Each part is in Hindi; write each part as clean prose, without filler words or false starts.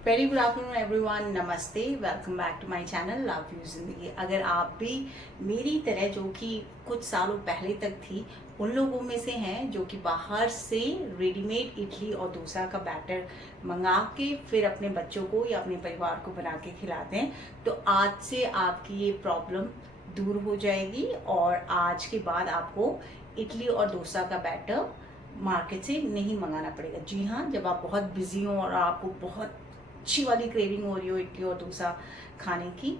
वेरी गुड आफ्टरनून एवरीवन, नमस्ते, welcome back to my channel love you जिंदगी। अगर आप भी मेरी तरह जो कि कुछ सालों पहले तक थी उन लोगों में से हैं जो कि बाहर से रेडीमेड इडली और डोसा का बैटर मंगा के फिर अपने बच्चों को या अपने परिवार को बना के खिलाते हैं, तो आज से आपकी ये प्रॉब्लम दूर हो जाएगी और आज के बाद आपको इडली और डोसा का बैटर मार्केट से नहीं मंगाना पड़ेगा। जी हाँ, जब आप बहुत बिजी हो और आपको बहुत अच्छी वाली क्रेविंग हो रही हो इडली और डोसा खाने की,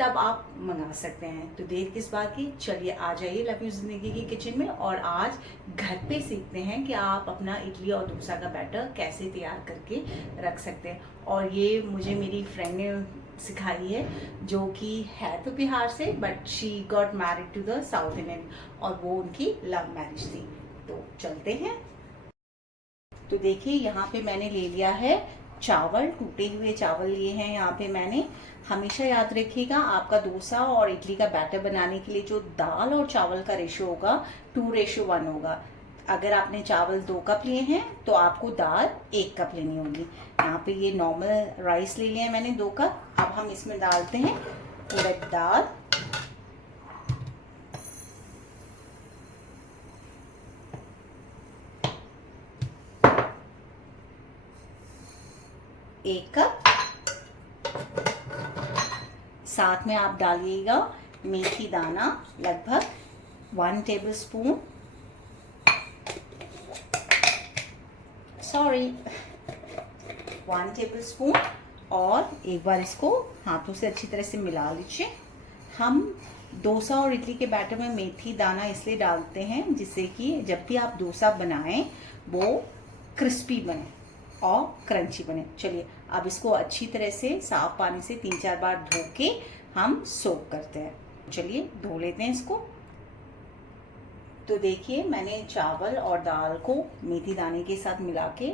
तब आप मंगा सकते हैं। तो देर किस बात की, चलिए आ जाइए लव यू जिंदगी की किचन में और आज घर पे सीखते हैं कि आप अपना इडली और डोसा का बैटर कैसे तैयार करके रख सकते हैं। और ये मुझे मेरी फ्रेंड ने सिखाई है जो कि है तो बिहार से, but she got married to the South Indian और वो उनकी लव मैरिज थी। तो चलते हैं। तो देखिए यहाँ पे मैंने ले लिया है चावल, टूटे हुए चावल लिए हैं यहाँ पे मैंने। हमेशा याद रखिएगा आपका डोसा और इडली का बैटर बनाने के लिए जो दाल और चावल का रेशो होगा 2:1 होगा। अगर आपने चावल 2 कप लिए हैं तो आपको दाल 1 कप लेनी होगी। यहाँ पे ये नॉर्मल राइस ले लिया है मैंने 2 कप। अब हम इसमें डालते हैं उड़द दाल, एक कप। साथ में आप डालिएगा मेथी दाना लगभग 1 टेबलस्पून, सॉरी 1 टेबलस्पून। और एक बार इसको हाथों से अच्छी तरह से मिला लीजिए। हम डोसा और इडली के बैटर में मेथी दाना इसलिए डालते हैं जिससे कि जब भी आप डोसा बनाएं वो क्रिस्पी बने और क्रंची बने। चलिए अब इसको अच्छी तरह से साफ पानी से 3-4 बार धो के हम सोक करते हैं। चलिए धो लेते हैं इसको। तो देखिए मैंने चावल और दाल को मेथी दाने के साथ मिला के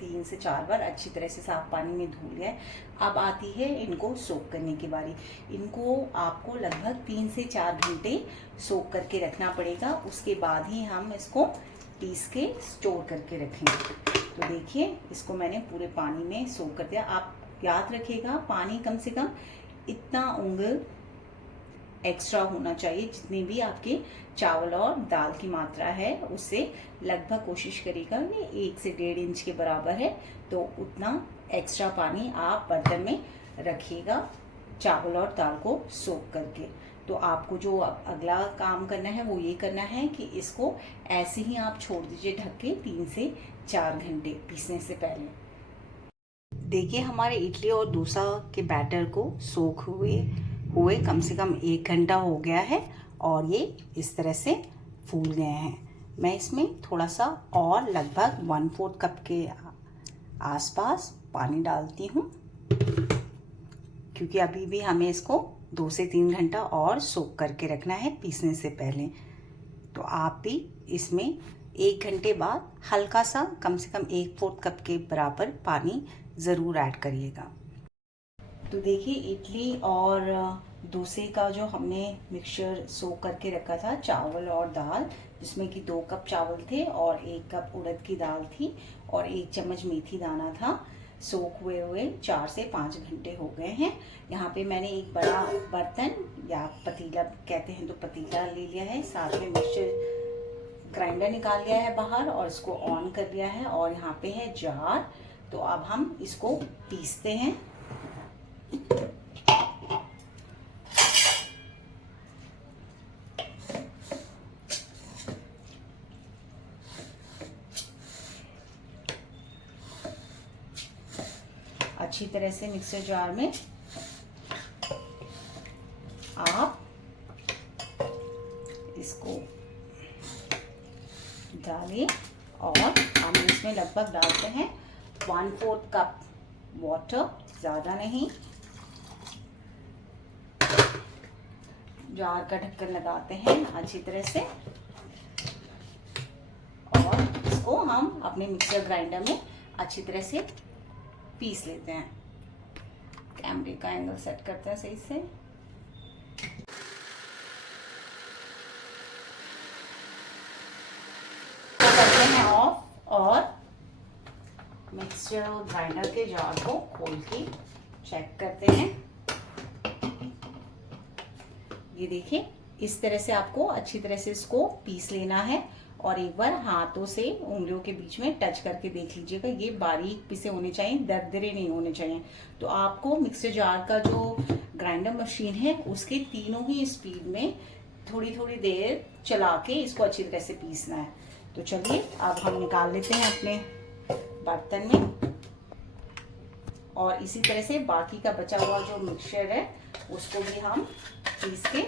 3 से 4 बार अच्छी तरह से साफ पानी में धो लिया है। अब आती है इनको सोक करने की बारी। इनको आपको लगभग 3 से 4 घंटे सोक करके रखना पड़ेगा, उसके बाद ही हम इसको पीस के स्टोर करके रखेंगे। तो देखिए इसको मैंने पूरे पानी में सोक कर दिया। आप याद रखिएगा पानी कम से कम इतना उंगल एक्स्ट्रा होना चाहिए, जितनी भी आपके चावल और दाल की मात्रा है उससे लगभग कोशिश करिएगा कि 1 से 1.5 इंच के बराबर है, तो उतना एक्स्ट्रा पानी आप बर्तन में रखिएगा चावल और दाल को सोक करके। तो आपको जो अगला काम करना है वो ये करना है कि इसको ऐसे ही आप छोड़ दीजिए ढक के 3 से 4 घंटे पीसने से पहले। देखिए हमारे इडली और डोसा के बैटर को सोख हुए कम से कम 1 घंटा हो गया है और ये इस तरह से फूल गए हैं। मैं इसमें थोड़ा सा और लगभग 1/4 कप के आसपास पानी डालती हूँ, क्योंकि अभी भी हमें इसको 2 से 3 घंटा और सोक करके रखना है पीसने से पहले। तो आप भी इसमें 1 घंटे बाद हल्का सा कम से कम 1/4 कप के बराबर पानी ज़रूर ऐड करिएगा। तो देखिए इडली और डोसे का जो हमने मिक्सचर सोक करके रखा था चावल और दाल, जिसमें कि 2 कप चावल थे और 1 कप उड़द की दाल थी और 1 चम्मच मेथी दाना था, सोक हुए 4 से 5 घंटे हो गए हैं। यहाँ पे मैंने एक बड़ा बर्तन या पतीला कहते हैं तो पतीला ले लिया है, साथ में मिक्सचर ग्राइंडर निकाल लिया है बाहर और इसको ऑन कर लिया है और यहाँ पे है जार। तो अब हम इसको पीसते हैं। अच्छी तरह से मिक्सर जार में आप इसको डालिए और हम इसमें लगभग डालते हैं 1/4 कप वाटर, ज़्यादा नहीं। जार का ढक्कन लगाते हैं अच्छी तरह से और इसको हम अपने मिक्सर ग्राइंडर में अच्छी तरह से पीस लेते हैं। कैमरे का एंगल सेट करते हैं सही से। करते हैं ऑफ और मिक्सचर और ग्राइंडर के जार को खोल के चेक करते हैं। ये देखिए, इस तरह से आपको अच्छी तरह से इसको पीस लेना है और एक बार हाथों से उंगलियों के बीच में टच करके देख लीजिएगा। ये बारीक पीसे होने चाहिए, दरदरे नहीं होने चाहिए। तो आपको मिक्सर जार का जो ग्राइंडर मशीन है उसके तीनों ही स्पीड में थोड़ी थोड़ी देर चला के इसको अच्छी तरह से पीसना है। तो चलिए अब हम निकाल लेते हैं अपने बर्तन में और इसी तरह से बाकी का बचा हुआ जो मिक्सचर है उसको भी हम पीस के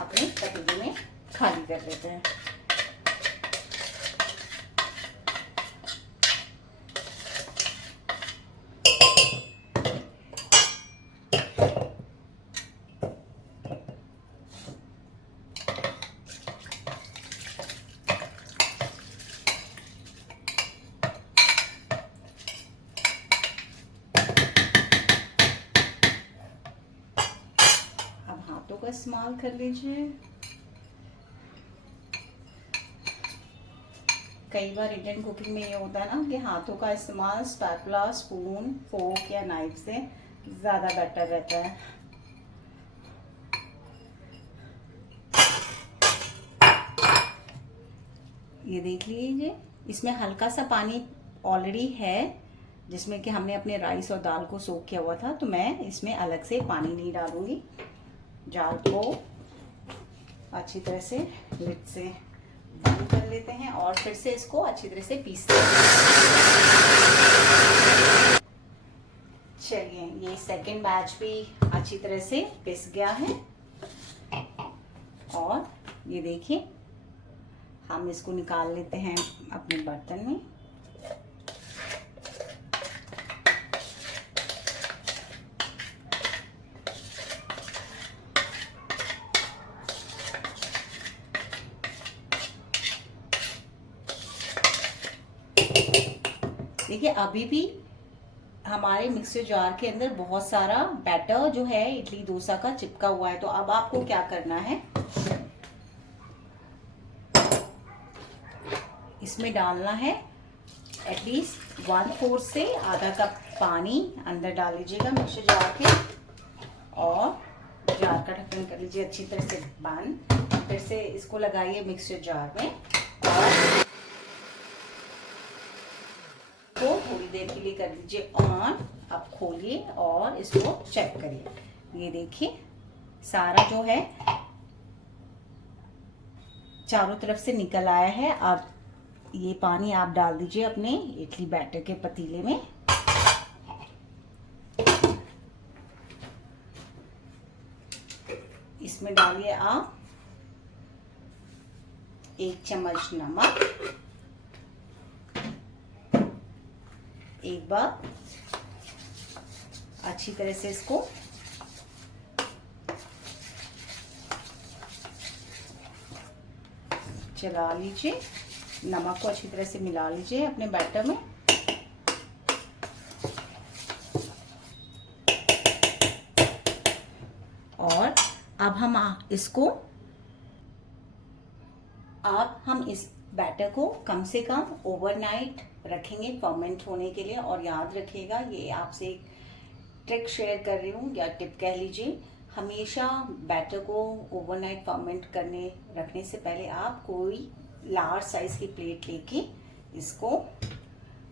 अपने पतीले में खाली कर लेते हैं। हाथों का इस्तेमाल कर लीजिए। कई बार इंडियन कुकिंग में ये होता है ना कि हाथों का इस्तेमाल स्पैटुला, स्पून, फोर्क या नाइफ से ज़्यादा बेटर रहता है। ये देख लीजिए, इसमें हल्का सा पानी ऑलरेडी है जिसमें कि हमने अपने राइस और दाल को सोक किया हुआ था, तो मैं इसमें अलग से पानी नहीं डालूंगी। जार को अच्छी तरह से लिड से बंद कर लेते हैं और फिर से इसको अच्छी तरह से पीसते हैं। चलिए, ये सेकेंड बैच भी अच्छी तरह से पिस गया है और ये देखिए हम इसको निकाल लेते हैं अपने बर्तन में। देखिए, अभी भी हमारे मिक्सर जार के अंदर बहुत सारा बैटर जो है इडली डोसा का चिपका हुआ है। तो अब आपको क्या करना है, इसमें डालना है एटलीस्ट 1/4 से आधा कप पानी अंदर डाल लीजिएगा मिक्सर जार के और जार का ढक्कन कर लीजिए अच्छी तरह से बंद। फिर से इसको लगाइए मिक्सर जार में और को थोड़ी देर के लिए कर लीजिए ऑन। अब खोलिए और इसको चेक करिए। ये देखिए सारा जो है चारों तरफ से निकल आया है। अब ये पानी आप डाल दीजिए अपने इडली बैटर के पतीले में। इसमें डालिए आप 1 चम्मच नमक। एक बार अच्छी तरह से इसको चला लीजिए, नमक को अच्छी तरह से मिला लीजिए अपने बैटर में। और अब हम इस बैटर को कम से कम ओवरनाइट रखेंगे फर्मेंट होने के लिए। और याद रखिएगा, ये आपसे एक ट्रिक शेयर कर रही हूँ या टिप कह लीजिए, हमेशा बैटर को ओवरनाइट फर्मेंट रखने से पहले आप कोई लार्ज साइज की प्लेट लेके इसको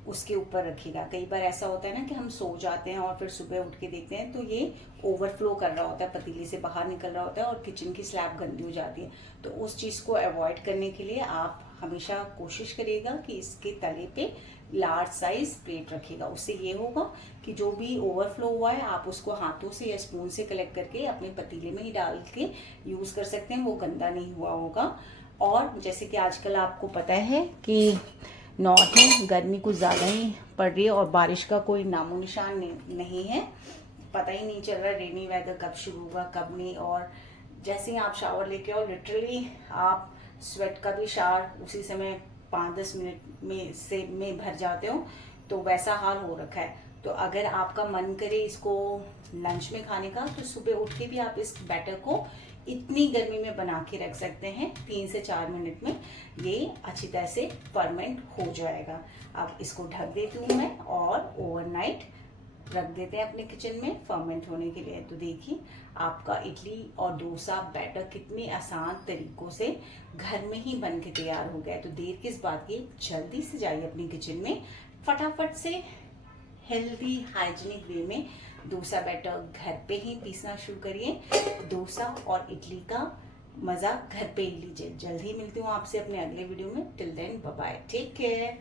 उसके ऊपर रखिएगा। कई बार ऐसा होता है ना कि हम सो जाते हैं और फिर सुबह उठ के देखते हैं तो ये ओवरफ्लो कर रहा होता है, पतीले से बाहर निकल रहा होता है और किचन की स्लैब गंदी हो जाती है। तो उस चीज़ को अवॉइड करने के लिए आप हमेशा कोशिश करिएगा कि इसके तले पे लार्ज साइज प्लेट रखिएगा। उससे ये होगा कि जो भी ओवरफ्लो हुआ है आप उसको हाथों से या स्पून से कलेक्ट करके अपने पतीले में ही डाल के यूज़ कर सकते हैं, वो गंदा नहीं हुआ होगा। और जैसे कि आजकल आपको पता है कि नॉर्थ में गर्मी कुछ ज़्यादा ही पड़ रही है और बारिश का कोई नामो निशान नहीं है। पता ही नहीं चल रहा रेनी वेदर कब शुरू होगा कब नहीं। और जैसे ही आप शावर लेके आओ लिटरली आप स्वेट का भी शावर उसी समय 5-10 मिनट में भर जाते हो, तो वैसा हाल हो रखा है। तो अगर आपका मन करे इसको लंच में खाने का तो सुबह उठ के भी आप इस बैटर को इतनी गर्मी में बना के रख सकते हैं, 3 से 4 मिनट में ये अच्छी तरह से फर्मेंट हो जाएगा। अब इसको ढक देती हूँ मैं और ओवरनाइट रख देते हैं अपने किचन में फर्मेंट होने के लिए। तो देखिए आपका इडली और डोसा बैटर कितने आसान तरीकों से घर में ही बन के तैयार हो गया है। तो देर किस बात की, जल्दी से जाइए अपनी किचन में, फटाफट से हेल्दी हाइजीनिक वे में डोसा बैटर घर पे ही पीसना शुरू करिए। डोसा और इडली का मज़ा घर पे ही लीजिए। जल्द ही मिलती हूँ आपसे अपने अगले वीडियो में। Till then bye bye, take care.